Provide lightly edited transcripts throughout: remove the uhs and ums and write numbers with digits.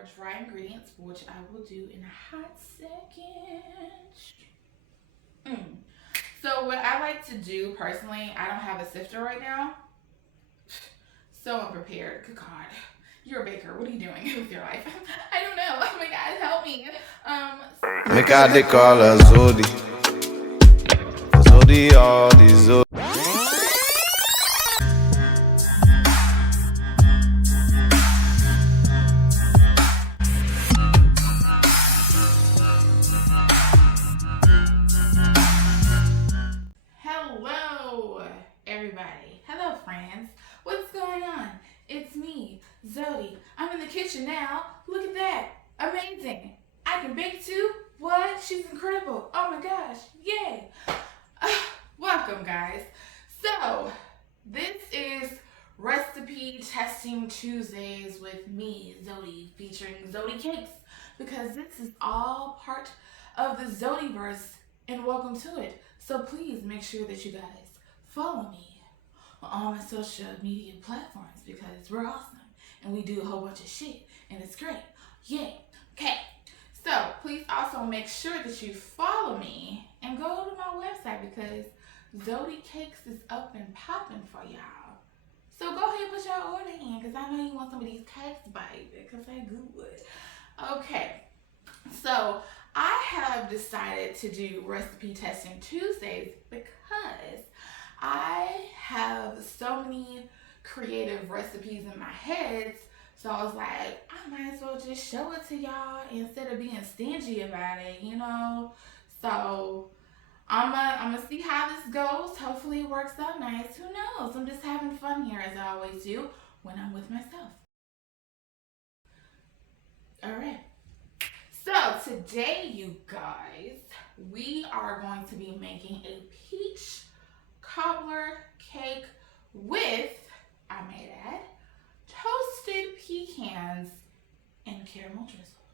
our dry ingredients, which I will do in a hot second. So what I like to do personally, I don't have a sifter right now. So unprepared. Good God. You're a baker. What are you doing with your life? I don't know. Oh my God, help me. Make I they call her Zodi. Zodi, all these Zodi. Hello, everybody. Hello, friends. What's going on? It's me, Zodi. I'm in the kitchen now. Look at that. Amazing. I can bake too. What? She's incredible. Oh my gosh. Yay. Welcome, guys. So, this is Recipe Testing Tuesdays with me, Zodi, featuring Zodi Cakes, because this is all part of the Zodiverse, and welcome to it. So please make sure that you guys follow me on all my social media platforms because we're awesome and we do a whole bunch of shit and it's great. Yay. Okay. So please also make sure that you follow me and go to my website because Zodi Cakes is up and popping for y'all. So go ahead and put your order in because I know you want some of these cakes, baby, because they're good. Okay. So I have decided to do Recipe Testing Tuesdays because I have so many creative recipes in my head. So I was like, I might as well just show it to y'all instead of being stingy about it, you know? So I'm gonna see how this goes. Hopefully it works out nice. Who knows? I'm just having fun here as I always do when I'm with myself. All right. So today, you guys, we are going to be making a peach cobbler cake with, I may add, toasted pecans and caramel drizzle.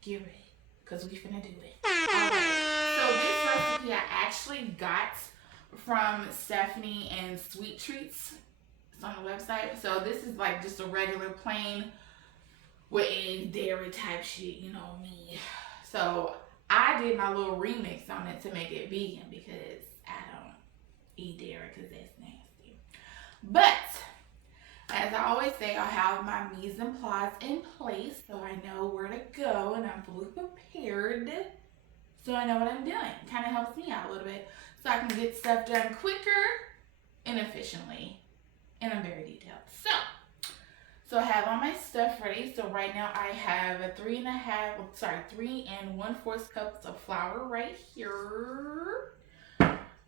Get ready, because we finna do it. Alright, so this recipe I actually got from Stephanie and Sweet Treats. It's on the website. So this is like just a regular plain with egg, dairy type shit, you know me. So I did my little remix on it to make it vegan because I don't eat dairy because that's nasty. But as I always say, I have my mise en place in place so I know where to go and I'm fully prepared. So I know what I'm doing. Kind of helps me out a little bit so I can get stuff done quicker and efficiently. And I'm very detailed. So I have all my stuff ready. So right now I have a 3 1/4 cups of flour right here.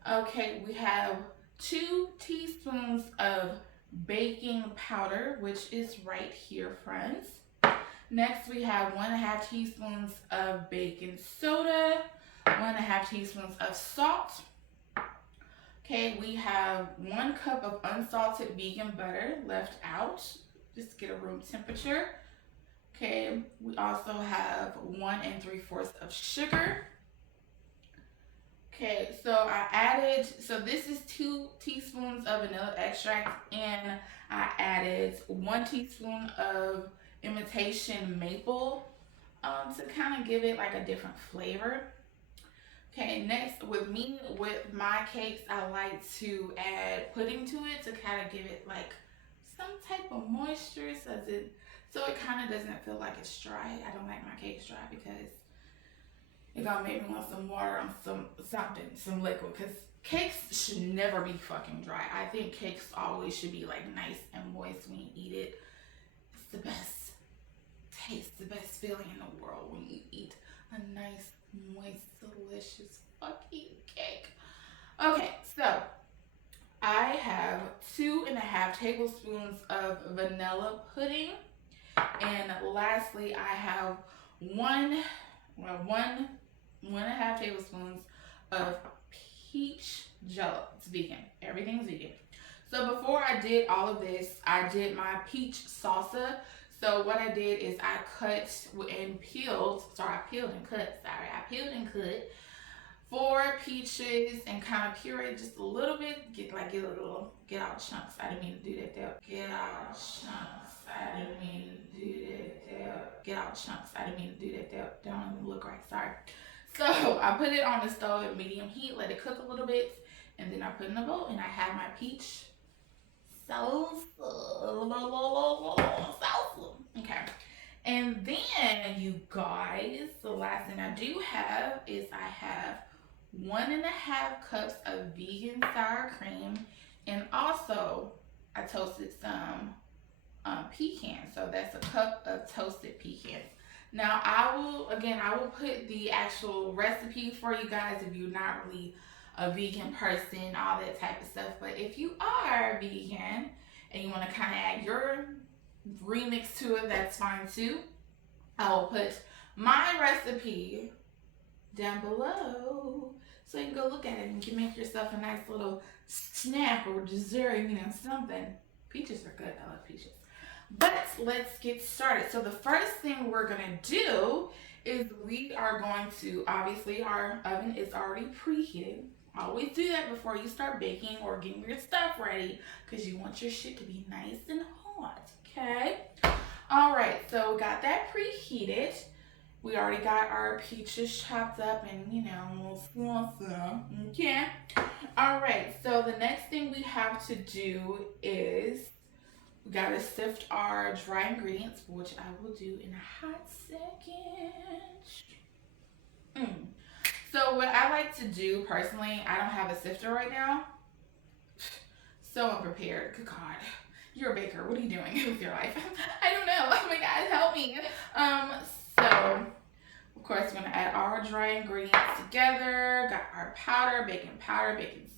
Okay, we have 2 teaspoons of baking powder, which is right here, friends. Next we have 1/2 teaspoons of baking soda, 1/2 teaspoons of salt. Okay, we have 1 cup of unsalted vegan butter left out. Just get a room temperature. Okay, we also have 1 3/4 of sugar. Okay, so I added, so this is 2 teaspoons of vanilla extract and I added 1 teaspoon of imitation maple to kind of give it like a different flavor. Okay, next with my cakes, I like to add pudding to it to kind of give it like some type of moisture so it kind of doesn't feel like it's dry. I don't like my cakes dry because it gonna make me want some water on some liquid because cakes should never be fucking dry. I think cakes always should be like nice and moist when you eat it. It's the best taste, the best feeling in the world when you eat a nice, moist, delicious fucking cake. Okay, so I have 2 1/2 tablespoons of vanilla pudding. And lastly, I have 1 1/2 tablespoons of peach jello. It's vegan. Everything's vegan. So before I did all of this, I did my peach salsa. So what I did is I peeled and cut 4 peaches and kind of puree just a little bit. Get out chunks. I didn't mean to do that there. Get out chunks. I didn't mean to do that there. get all the chunks. I didn't mean to do that. That don't even look right. Sorry. So I put it on the stove at medium heat, let it cook a little bit, and then I put it in a bowl, and I have my peach salsa. Okay. And then, you guys, the last thing I do have is I have 1.5 cups of vegan sour cream, and also I toasted some pecans. So that's a cup of toasted pecans. Now I will put the actual recipe for you guys if you're not really a vegan person, all that type of stuff. But if you are vegan and you want to kind of add your remix to it, that's fine too. I will put my recipe down below so you can go look at it and you can make yourself a nice little snack or dessert, you know, something. Peaches are good. I love peaches. But let's get started. So the first thing we're gonna do is we are going to, obviously our oven is already preheated. Always do that before you start baking or getting your stuff ready, because you want your shit to be nice and hot, okay? All right, so we got that preheated. We already got our peaches chopped up and, you know, we'll salsa, okay? All right, so the next thing we have to do is we gotta sift our dry ingredients, which I will do in a hot second. So what I like to do personally, I don't have a sifter right now. So unprepared. Good God. You're a baker. What are you doing with your life? I don't know. Oh my God, help me. So of course we're gonna add all our dry ingredients together. Got our powder, baking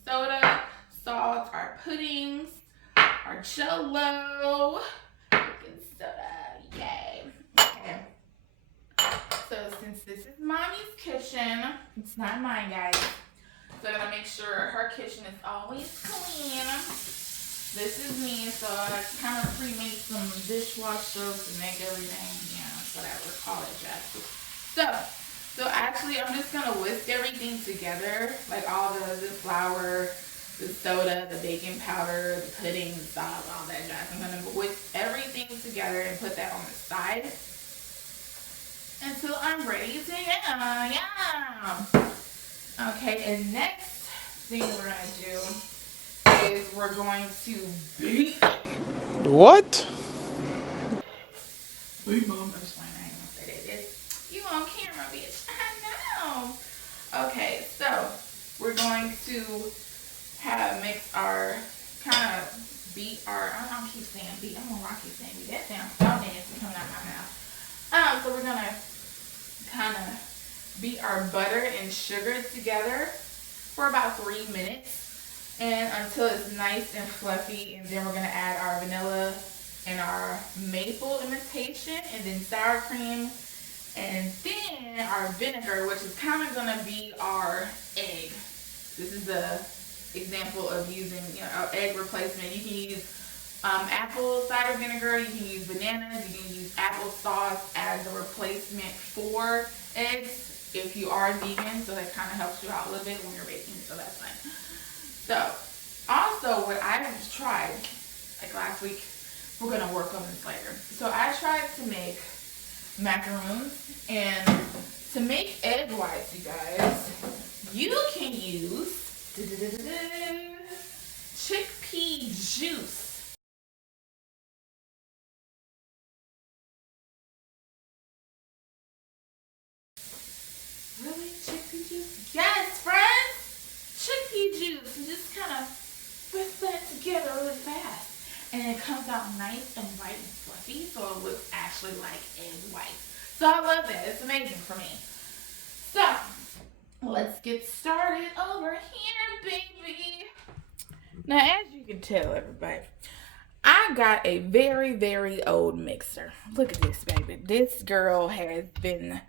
soda, salt, our puddings, our jello, baking soda, yay. Okay. So since this is mommy's kitchen, it's not mine, guys. So I'm gonna make sure her kitchen is always clean. This is me, so I kind of pre-made some dishwashers to make everything, you know, whatever, call it jazz. So actually I'm just gonna whisk everything together, like all the flour, the soda, the baking powder, the pudding, the sauce, all that jazz. I'm gonna whisk everything together and put that on the side until I'm ready to go. Yeah. Okay, and next thing we're gonna do is we're going to beat. What? Wait, Mom, I'm just playing. I ain't gonna say that. You on camera, bitch. I know. Okay, so we're going to mix our, kind of beat our, I don't keep saying beat. I don't know why I keep saying beat. That sounds so nasty coming out my mouth. So we're gonna kind of beat our butter and sugar together for about 3 minutes. And until it's nice and fluffy, and then we're gonna add our vanilla and our maple imitation, and then sour cream, and then our vinegar, which is kind of gonna be our egg. This is the example of using, you know, egg replacement. You can use apple cider vinegar, you can use bananas, you can use applesauce as a replacement for eggs if you are vegan, so that kind of helps you out a little bit when you're baking, so that's fine. So, also what I tried, like last week, we're going to work on this later. So I tried to make macaroons, and to make egg whites, you guys, you can use chickpea juice. Really? Chickpea juice? Yes, friends! Chickpea juice. And just kind of whisk that together really fast. And it comes out nice and white and fluffy, so it looks actually like egg white. So I love that. It's amazing for me. So, let's get started over here, baby. Now, as you can tell, everybody, I got a very, very old mixer. Look at this, baby. This girl has been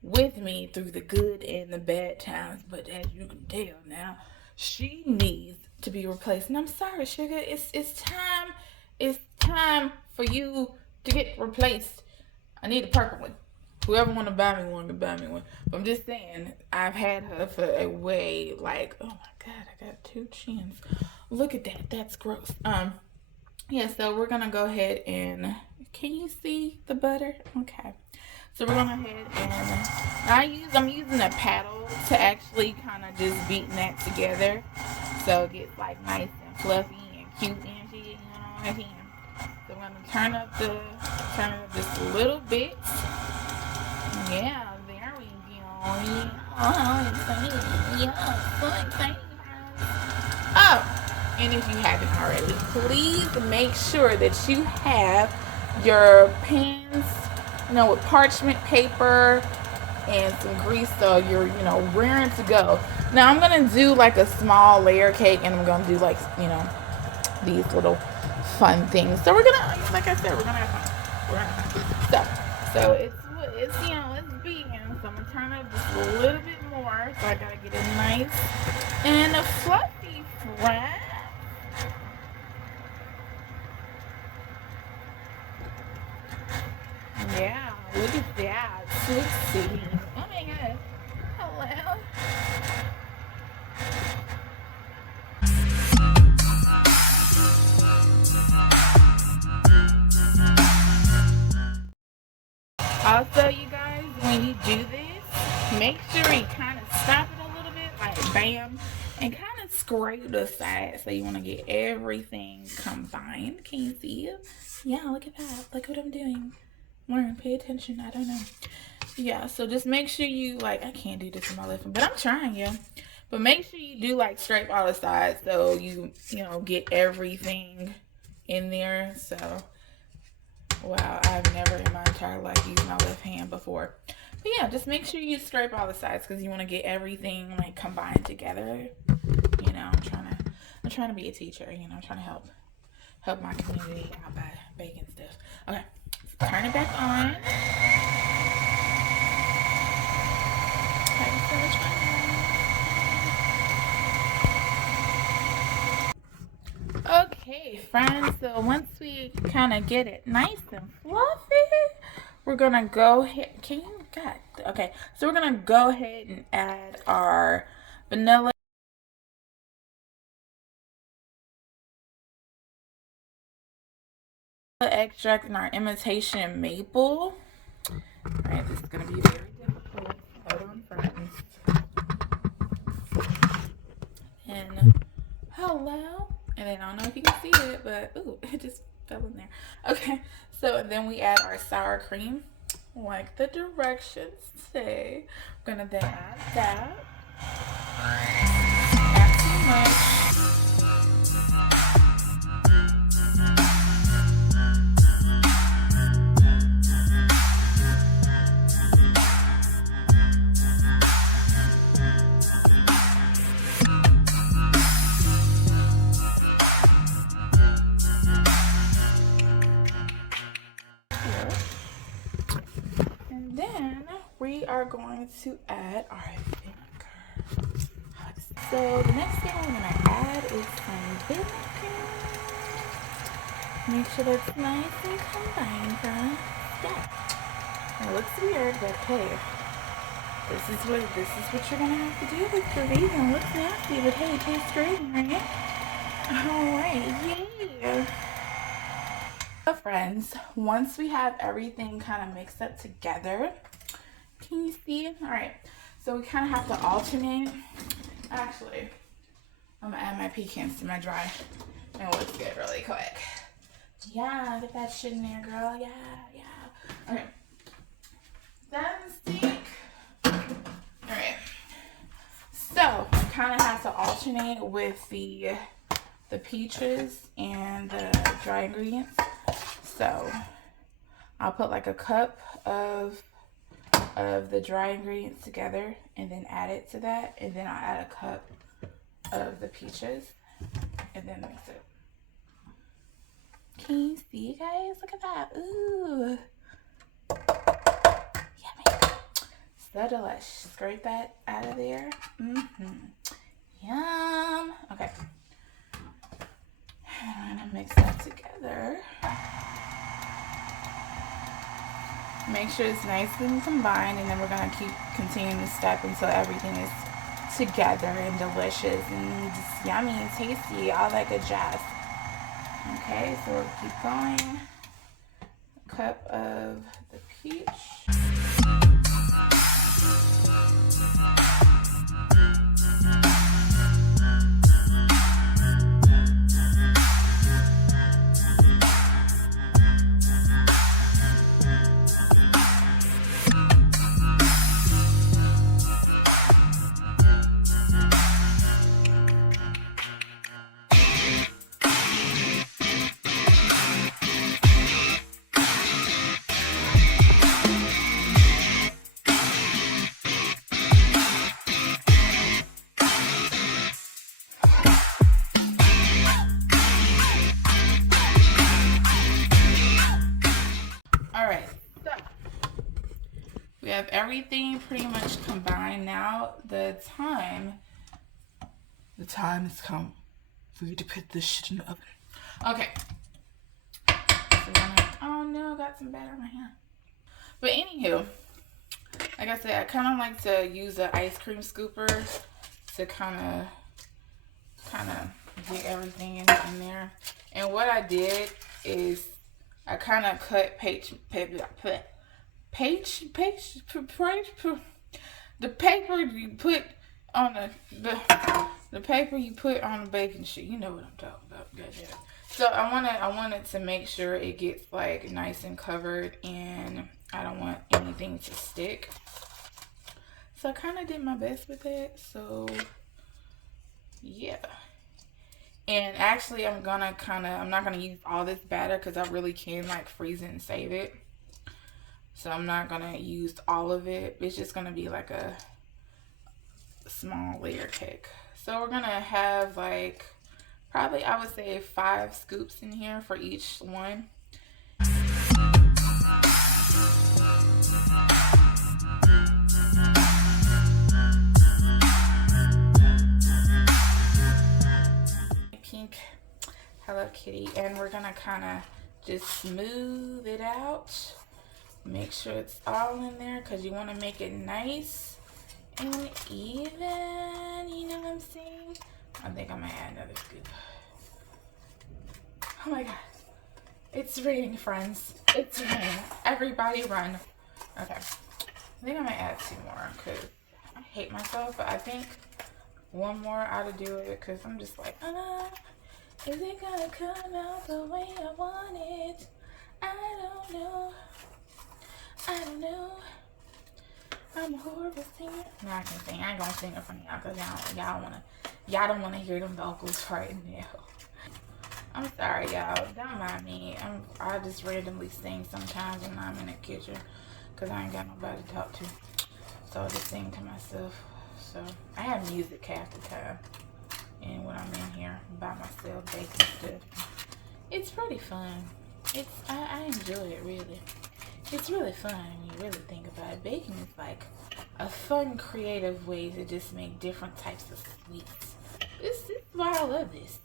with me through the good and the bad times, but as you can tell now, she needs to be replaced. And I'm sorry, sugar, it's time for you to get replaced. I need a purple one. Whoever want to buy me one can buy me one. But I'm just saying, I've had her for a way, like, oh my God, I got 2 chins. Look at that. That's gross. Yeah, so we're gonna go ahead and, can you see the butter? Okay. So we're gonna go ahead and I'm using a paddle to actually kind of just beating that together so it gets like nice and fluffy and cute and shit, you know what I mean? So we're gonna turn it up just a little bit. Yeah, there we go. Oh, and if you haven't already, please make sure that you have your pans, with parchment paper and some grease so you're, raring to go. Now I'm gonna do like a small layer cake, and I'm gonna do like, these little fun things. So we're gonna, like I said, we're gonna have fun. We're gonna have fun. So it's vegan. So I'm gonna turn it up just a little bit more. So I gotta get it nice and fluffy, friend. Yeah, look at that. Let's see. Oh my god. Hello. Also, you guys, when you do this, make sure you kind of stop it a little bit, like bam, and kind of scrape the sides. So you want to get everything combined. Can you see? Yeah, look at that. Look what I'm doing. Learn, pay attention. I don't know. Yeah, so just make sure you, like, I can't do this in my left hand, but I'm trying, yeah. But make sure you do, like, scrape all the sides so you get everything in there. So, wow, I've never in my entire life used my left hand before. But yeah, just make sure you scrape all the sides because you want to get everything, like, combined together. I'm trying to be a teacher, I'm trying to help my community out by baking stuff. Okay, turn it back on. Having so much fun. Okay, friends, so once we kind of get it nice and fluffy, we're gonna go ahead. Okay, so we're gonna go ahead and add our vanilla extract and our imitation maple. Alright, this is going to be very difficult. Hold on, friends. And hello. And then I don't know if you can see it, but ooh, it just fell in there. Okay, so then we add our sour cream, like the directions say. We're going to then add that. Not too much. We are going to add our vinegar. So the next thing we're going to add is some vinegar. Make sure that's nice and combined, guys. Yeah. It looks weird, but hey, this is what you're going to have to do with your vegan. It looks nasty, but hey, it tastes great, right? Alright, yay! So friends, once we have everything kind of mixed up together, can you see? Alright, so we kind of have to alternate. Actually, I'm going to add my pecans to my dry. And let's get really quick. Yeah, get that shit in there, girl. Yeah. Okay. Then stick. Alright. So, we kind of have to alternate with the peaches and the dry ingredients. So, I'll put like a cup of the dry ingredients together and then add it to that, and then I'll add a cup of the peaches and then mix it. Can you see, guys? Look at that. Ooh, yummy. So delish. Scrape that out of there. Yum. Okay, I'm gonna mix that together. Make sure it's nice and combined, and then we're going to continue this step until everything is together and delicious and just yummy and tasty, all that good jazz. Okay, so we'll keep going. A cup of the peach. Alright, so we have everything pretty much combined now. The time has come for you to put this shit in the oven. Okay. So oh no, got some batter on my hand. But anywho, like I said, I kind of like to use an ice cream scooper to kind of get everything in there. And what I did is I kind of cut the paper you put on the paper you put on the baking sheet. You know what I'm talking about. Goddamn. So I wanted to make sure it gets like nice and covered, and I don't want anything to stick. So I kind of did my best with it. So yeah. And actually, I'm not gonna use all this batter because I really can like freeze it and save it. So I'm not gonna use all of it. It's just gonna be like a small layer cake. So we're gonna have like probably, I would say, 5 scoops in here for each one. Hello Kitty, and we're gonna kind of just smooth it out, make sure it's all in there because you want to make it nice and even, you know what I'm saying? I think I'm gonna add another scoop. Oh my god, it's raining, friends, it's raining. Everybody run. Okay, I think I'm gonna add 2 more because I hate myself, but I think 1 more ought to do it because I'm just like, is it gonna come out the way I want it? I don't know. I don't know. I'm a horrible singer. No, I can sing. I ain't gonna sing it for y'all because y'all don't wanna hear them vocals right now. I'm sorry, y'all. Don't mind me. I just randomly sing sometimes when I'm in the kitchen because I ain't got nobody to talk to. So I just sing to myself. So I have music half the time. And when I'm in here by myself baking stuff, it's pretty fun. I enjoy it, really. It's really fun when you really think about it. Baking is like a fun, creative way to just make different types of sweets. This is why I love this,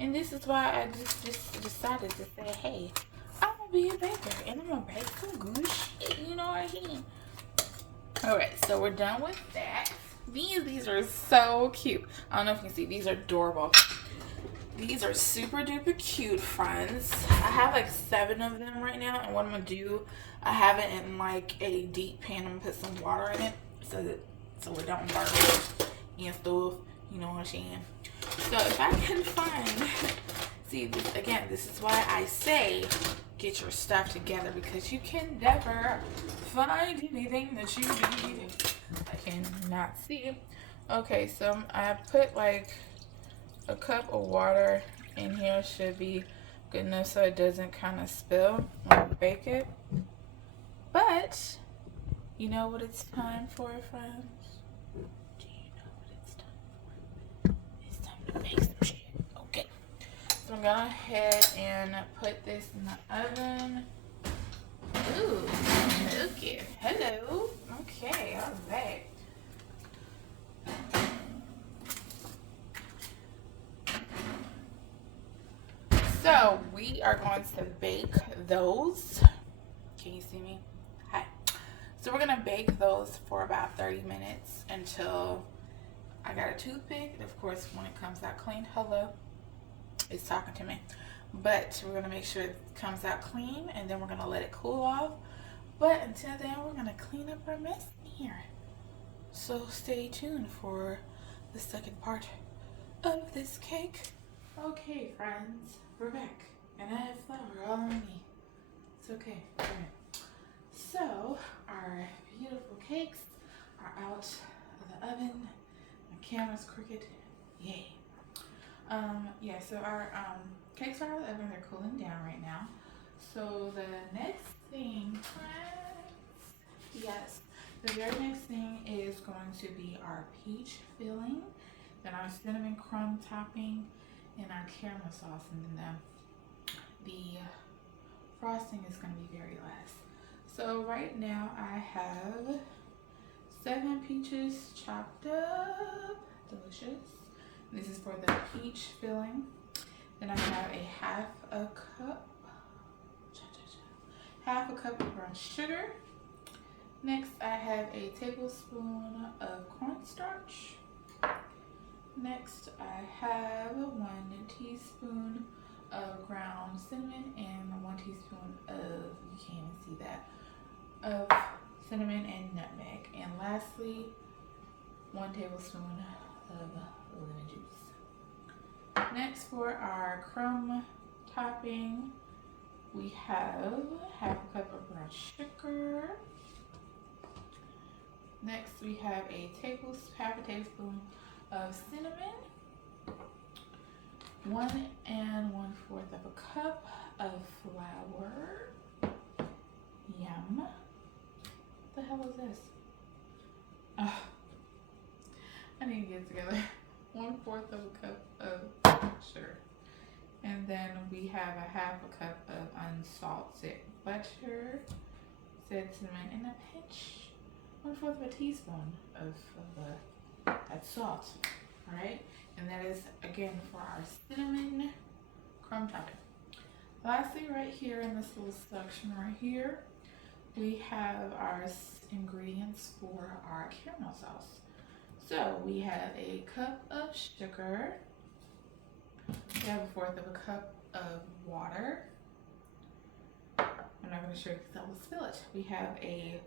and this is why I just decided to say, hey, I'm gonna be a baker and I'm gonna bake some good shit. You know what I mean? All right, so we're done with that. These are so cute. I don't know if you can see. These are adorable. These are super duper cute, friends. I have like 7 of them right now, and what I'm gonna do, I have it in like a deep pan. I'm gonna put some water in it so it don't burn and stuff. You know what I'm saying? So if I can find, see this again. This is why I say get your stuff together because you can never find anything that you need. I cannot see. Okay, so I put like a cup of water in here. Should be good enough so it doesn't kind of spill when you bake it. But you know what it's time for, friends? Do you know what it's time for? It's time to make some shit. Okay. So I'm gonna go ahead and put this in the oven. Ooh, okay. Hello. Okay, all right. So we are going to bake those. Can you see me? Hi. So we're gonna bake those for about 30 minutes until I got a toothpick. And of course, when it comes out clean, hello, it's talking to me. but we're gonna make sure it comes out clean, and then we're gonna let it cool off. But until then, we're gonna clean up our mess here. So stay tuned for the second part of this cake. Okay, friends, we're back, and I have flour all on me. It's okay. All right. So our beautiful cakes are out of the oven. My camera's crooked. Yay. Yeah. So our cakes are out of the oven. They're cooling down right now. So the next thing, friends, yes, the very next thing is going to be our peach filling, then our cinnamon crumb topping, and our caramel sauce, and then the frosting is going to be very last. So right now I have 7 peaches chopped up, delicious. This is for the peach filling. Then I have a half a cup of brown sugar. Next I have a tablespoon of cornstarch. Next I have 1 teaspoon of ground cinnamon and 1 teaspoon of, you can't even see that, of cinnamon and nutmeg. And lastly, 1 tablespoon of lemon juice. Next, for our crumb topping, we have half a cup of brown sugar. Next, we have half a tablespoon of cinnamon, 1 1/4 of a cup of flour. Yum. What the hell is this? Oh, I need to get it together. 1/4 of a cup of sugar. And then we have a half a cup of unsalted butter, said cinnamon, and a pinch, 1/4 of a teaspoon of that salt. Alright? And that is, again, for our cinnamon crumb topping. Lastly, right here in this little section right here, we have our ingredients for our caramel sauce. So we have a cup of sugar. We have 1/4 of a cup of water. I'm not going to show you because I will spill it. We have a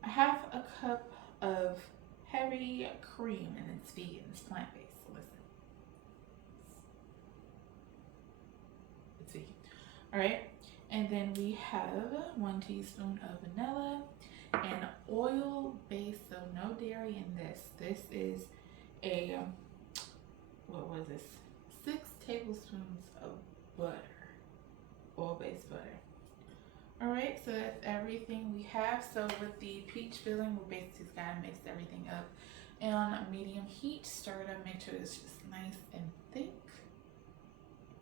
half a cup of heavy cream, and it's vegan, it's plant-based. So listen, it's vegan. All right, and then we have 1 teaspoon of vanilla and oil-based, so no dairy in this. This is a what was this? 6 tablespoons of butter, oil-based butter. All right, so that's everything we have. So with the peach filling, we basically just gotta mix everything up on medium heat. Stir it up, make sure it's just nice and thick,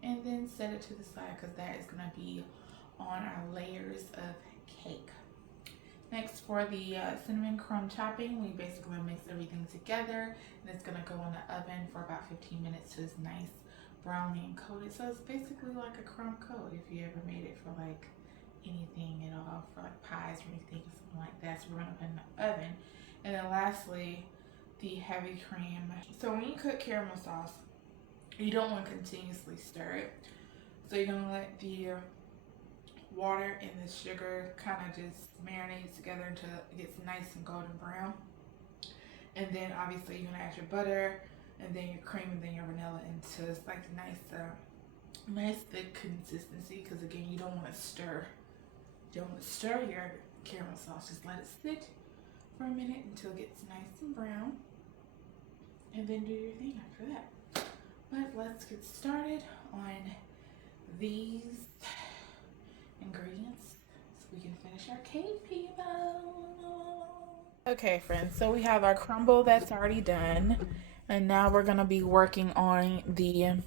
and then set it to the side because that is gonna be on our layers of cake. Next, for the cinnamon crumb topping, we basically mix everything together, and it's gonna go in the oven for about 15 minutes so it's nice brownie and coated. So it's basically like a crumb coat if you ever made it for like anything at all, for like pies or anything, something like that. So we're gonna put it in the oven. And then lastly, the heavy cream. So when you cook caramel sauce, you don't want to continuously stir it. So you're gonna let the water and the sugar kind of just marinate together until it gets nice and golden brown. And then obviously you're gonna add your butter, and then your cream, and then your vanilla until it's like nice thick consistency. Because again, you don't want to stir. You don't want to stir your caramel sauce. Just let it sit for a minute until it gets nice and brown, and then do your thing after that. But let's get started on these ingredients so we can finish our cake, people. Okay, friends, so we have our crumble that's already done, and now we're gonna be working on the,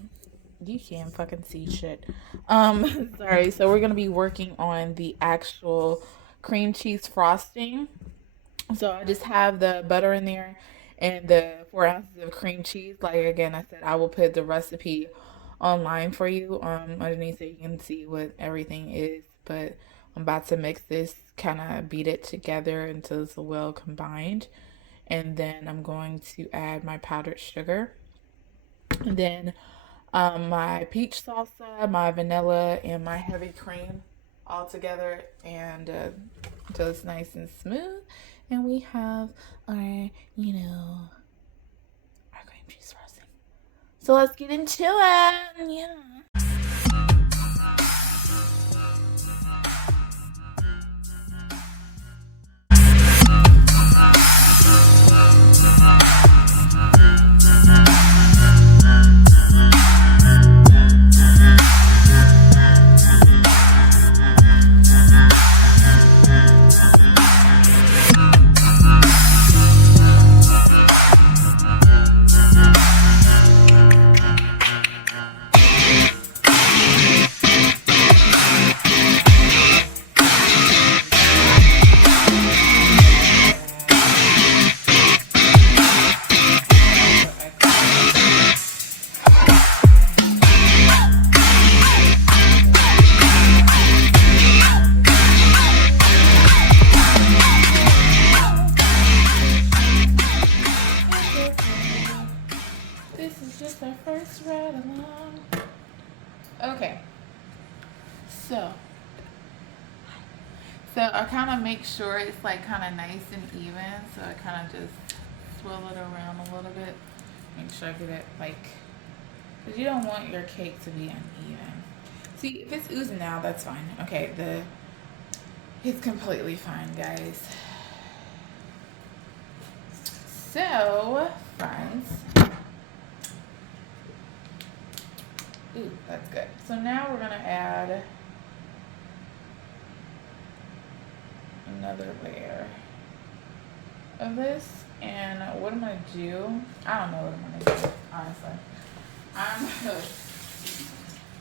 you can't fucking see shit. Sorry, so we're gonna be working on the actual cream cheese frosting. So I just have the butter in there and the 4 ounces of cream cheese. Like again, I said I will put the recipe online for you underneath so you can see what everything is. But I'm about to mix this, kind of beat it together until it's well combined, and then I'm going to add my powdered sugar. And then my peach salsa, my vanilla, and my heavy cream all together, and until it's nice and smooth. And we have our, our cream cheese frosting. So let's get into it. Yeah. This is just our first ride along. Okay. So I kind of make sure it's like kind of nice and even. So I kind of just swirl it around a little bit. Make sure I get it like, because you don't want your cake to be uneven. See, if it's oozing out, that's fine. Okay, it's completely fine, guys. So, friends. Ooh, that's good. So now we're gonna add another layer of this, and what I'm gonna do, I don't know what I'm gonna do, honestly.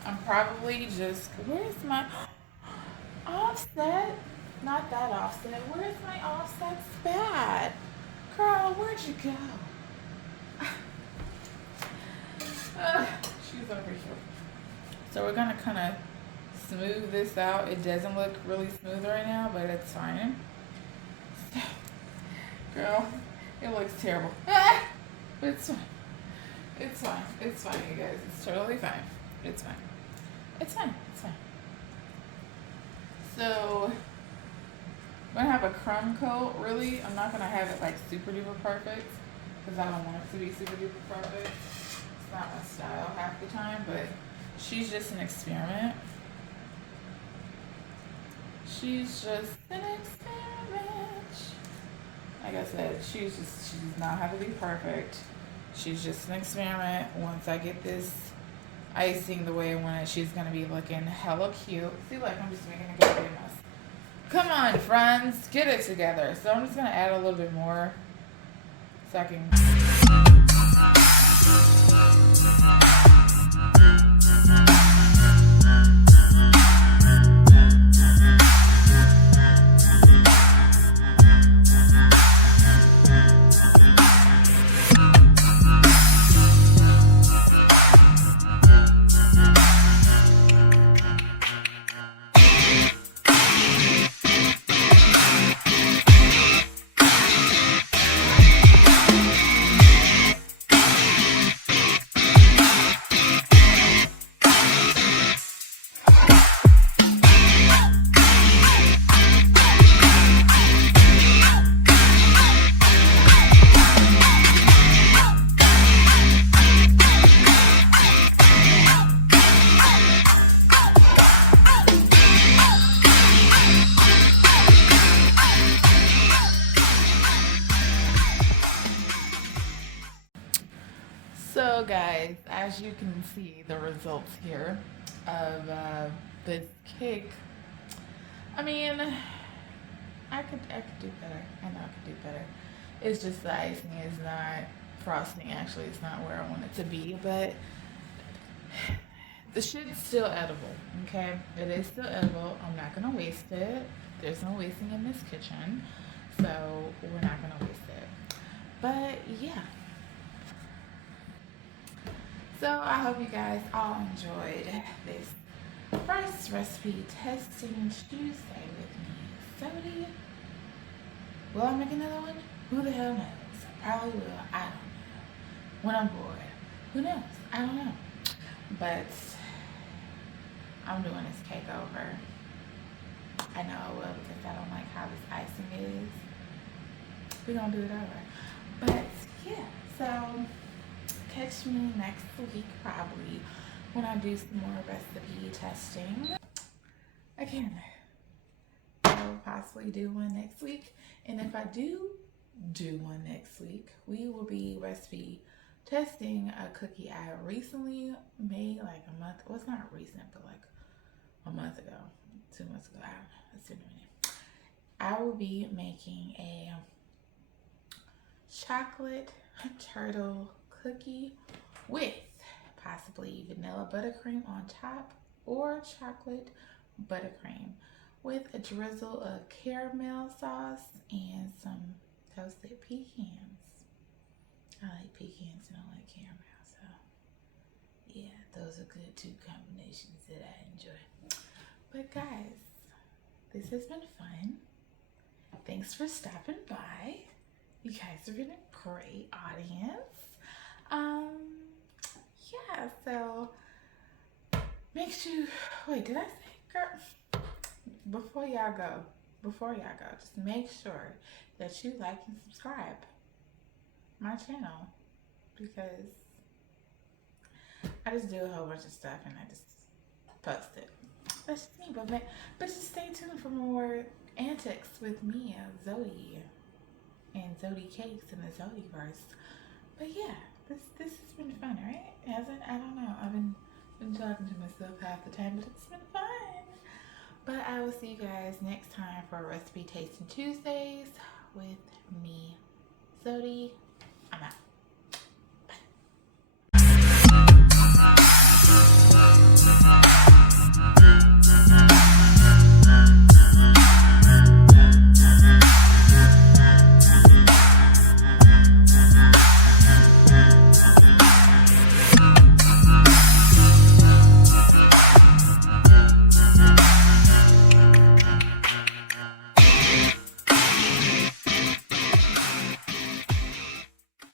I'm probably just, where's my offset? Not that offset. Where's my offset spat? Girl, where'd you go? She's over here. So we're gonna kind of smooth this out. It doesn't look really smooth right now, but it's fine. Girl, it looks terrible. But it's fine. It's fine. It's fine, you guys. It's totally fine. It's fine. It's fine. It's fine. So I'm gonna have a crumb coat. Really, I'm not gonna have it like super duper perfect because I don't want it to be super duper perfect. It's not my style half the time, but she's just an experiment. She's just an experiment. Like I said, she does not have to be perfect. She's just an experiment. Once I get this icing the way I want it, she's gonna be looking hella cute. See, like I'm just making a goddamn mess. Come on, friends, get it together. So I'm just gonna add a little bit more so I can. So guys, as you can see the results here of this cake, I mean, I could do better. I know I could do better. It's just the icing is not, frosting actually is not where I want it to be, but the shit's still edible, okay? It is still edible. I'm not gonna waste it. There's no wasting in this kitchen, so we're not gonna waste it. But yeah. So I hope you guys all enjoyed this first recipe testing Tuesday with me, Zodi. Will I make another one? Who the hell knows? Probably will. I don't know. When I'm bored. Who knows? I don't know. but I'm doing this cake over. I know I will because I don't like how this icing is. We're gonna do it over. But yeah, so catch me next week probably when I do some more recipe testing. Again, I'll possibly do one next week. And if I do one next week, we will be recipe testing a cookie I recently made like a month. Well, it's not recent, but like a month ago, 2 months ago. It's in a minute. I will be making a chocolate turtle cookie with possibly vanilla buttercream on top or chocolate buttercream with a drizzle of caramel sauce and some toasted pecans. I like pecans and I like caramel, so yeah, those are good two combinations that I enjoy. But guys, this has been fun. Thanks for stopping by. You guys have been a great audience. Yeah, so make sure, wait, did I say, girl? Before y'all go, just make sure that you like and subscribe my channel because I just do a whole bunch of stuff and I just post it. That's just me, but just stay tuned for more antics with me, Zodi, and Zodi Cakes in the Zodiverse. But yeah, this has been fun, right? Hasn't? I don't know. I've been talking to myself half the time, but it's been fun. But I will see you guys next time for Recipe Tasting Tuesdays with me, Zodi.